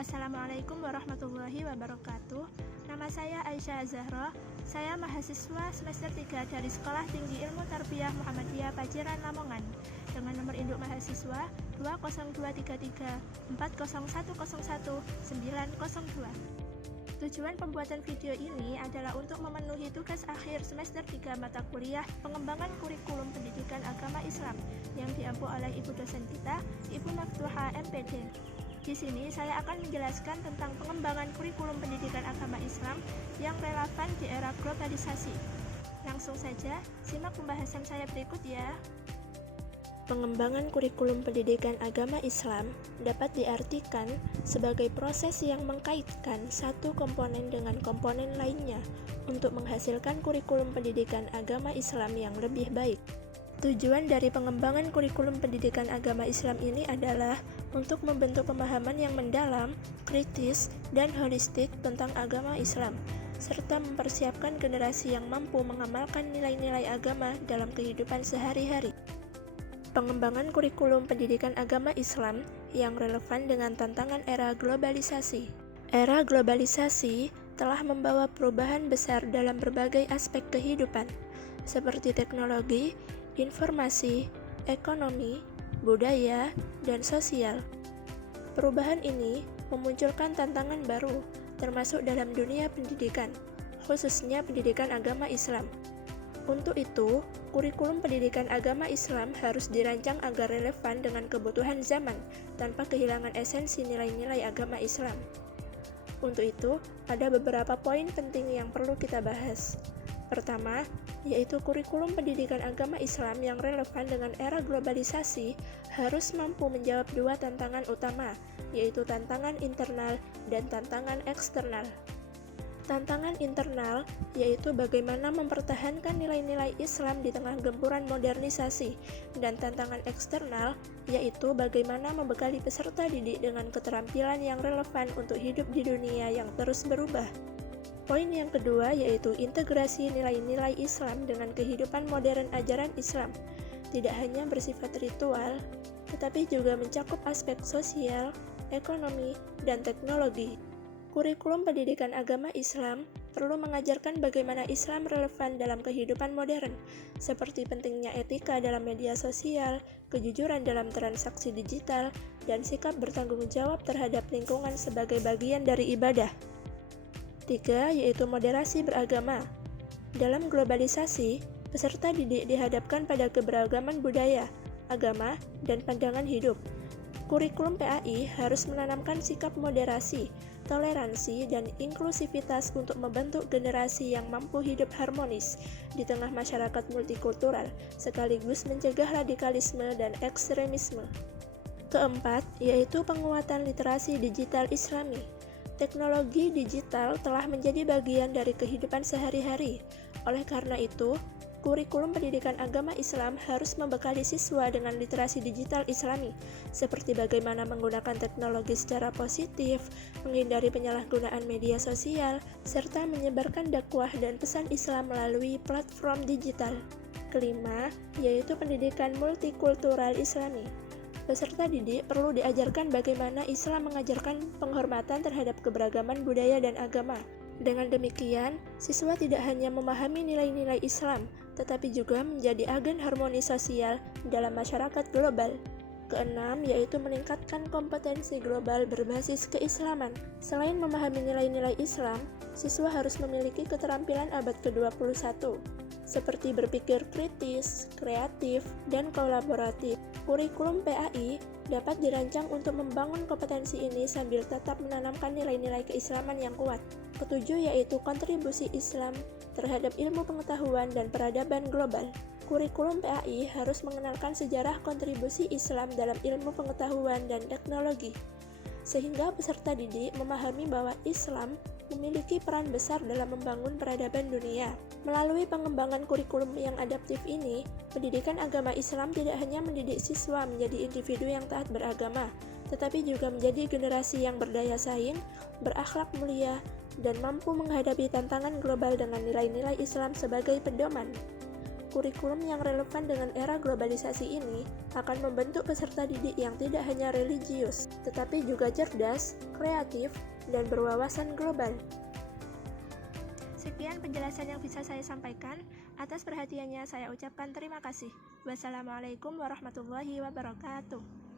Assalamualaikum warahmatullahi wabarakatuh. Nama saya Aisyah Zahra. Saya mahasiswa semester 3 dari Sekolah Tinggi Ilmu Tarbiyah Muhammadiyah Paciran Lamongan dengan nomor induk mahasiswa 20233 40101 902. Tujuan pembuatan video ini adalah untuk memenuhi tugas akhir semester 3 mata kuliah pengembangan kurikulum pendidikan agama Islam yang diampu oleh Ibu dosen kita, Ibu Maftuha MPD. Di sini saya akan menjelaskan tentang pengembangan kurikulum pendidikan agama Islam yang relevan di era globalisasi. Langsung saja, simak pembahasan saya berikut ya. Pengembangan kurikulum pendidikan agama Islam dapat diartikan sebagai proses yang mengkaitkan satu komponen dengan komponen lainnya untuk menghasilkan kurikulum pendidikan agama Islam yang lebih baik. Tujuan dari pengembangan kurikulum pendidikan agama Islam ini adalah untuk membentuk pemahaman yang mendalam, kritis, dan holistik tentang agama Islam, serta mempersiapkan generasi yang mampu mengamalkan nilai-nilai agama dalam kehidupan sehari-hari. Pengembangan kurikulum pendidikan agama Islam yang relevan dengan tantangan era globalisasi. Era globalisasi telah membawa perubahan besar dalam berbagai aspek kehidupan, seperti teknologi, informasi, ekonomi, budaya, dan sosial. Perubahan ini memunculkan tantangan baru, termasuk dalam dunia pendidikan, khususnya pendidikan agama Islam. Untuk itu, kurikulum pendidikan agama Islam harus dirancang agar relevan dengan kebutuhan zaman, tanpa kehilangan esensi nilai-nilai agama Islam. Untuk itu, ada beberapa poin penting yang perlu kita bahas. Pertama, yaitu kurikulum pendidikan agama Islam yang relevan dengan era globalisasi harus mampu menjawab dua tantangan utama, yaitu tantangan internal dan tantangan eksternal. Tantangan internal yaitu bagaimana mempertahankan nilai-nilai Islam di tengah gempuran modernisasi, dan tantangan eksternal yaitu bagaimana membekali peserta didik dengan keterampilan yang relevan untuk hidup di dunia yang terus berubah. Poin yang kedua yaitu integrasi nilai-nilai Islam dengan kehidupan modern ajaran Islam, tidak hanya bersifat ritual, tetapi juga mencakup aspek sosial, ekonomi, dan teknologi. Kurikulum pendidikan agama Islam perlu mengajarkan bagaimana Islam relevan dalam kehidupan modern, seperti pentingnya etika dalam media sosial, kejujuran dalam transaksi digital, dan sikap bertanggung jawab terhadap lingkungan sebagai bagian dari ibadah. 3. Yaitu moderasi beragama. Dalam globalisasi, peserta didik dihadapkan pada keberagaman budaya, agama, dan pandangan hidup. Kurikulum PAI harus menanamkan sikap moderasi, toleransi, dan inklusivitas untuk membentuk generasi yang mampu hidup harmonis di tengah masyarakat multikultural, sekaligus mencegah radikalisme dan ekstremisme. Keempat, yaitu penguatan literasi digital Islami. Teknologi digital telah menjadi bagian dari kehidupan sehari-hari. Oleh karena itu, kurikulum pendidikan agama Islam harus membekali siswa dengan literasi digital Islami, seperti bagaimana menggunakan teknologi secara positif, menghindari penyalahgunaan media sosial, serta menyebarkan dakwah dan pesan Islam melalui platform digital. Kelima, yaitu pendidikan multikultural Islami. Peserta didik perlu diajarkan bagaimana Islam mengajarkan penghormatan terhadap keberagaman budaya dan agama. Dengan demikian, siswa tidak hanya memahami nilai-nilai Islam, tetapi juga menjadi agen harmoni sosial dalam masyarakat global. Keenam, yaitu meningkatkan kompetensi global berbasis keislaman. Selain memahami nilai-nilai Islam, siswa harus memiliki keterampilan abad ke-21, seperti berpikir kritis, kreatif, dan kolaboratif. Kurikulum PAI dapat dirancang untuk membangun kompetensi ini sambil tetap menanamkan nilai-nilai keislaman yang kuat. Ketujuh, yaitu kontribusi Islam terhadap ilmu pengetahuan dan peradaban global. Kurikulum PAI harus mengenalkan sejarah kontribusi Islam dalam ilmu pengetahuan dan teknologi, sehingga peserta didik memahami bahwa Islam memiliki peran besar dalam membangun peradaban dunia. Melalui pengembangan kurikulum yang adaptif ini, pendidikan agama Islam tidak hanya mendidik siswa menjadi individu yang taat beragama, tetapi juga menjadi generasi yang berdaya saing, berakhlak mulia, dan mampu menghadapi tantangan global dengan nilai-nilai Islam sebagai pedoman. Kurikulum yang relevan dengan era globalisasi ini akan membentuk peserta didik yang tidak hanya religius, tetapi juga cerdas, kreatif, dan berwawasan global. Sekian penjelasan yang bisa saya sampaikan. Atas perhatiannya saya ucapkan terima kasih. Wassalamualaikum warahmatullahi wabarakatuh.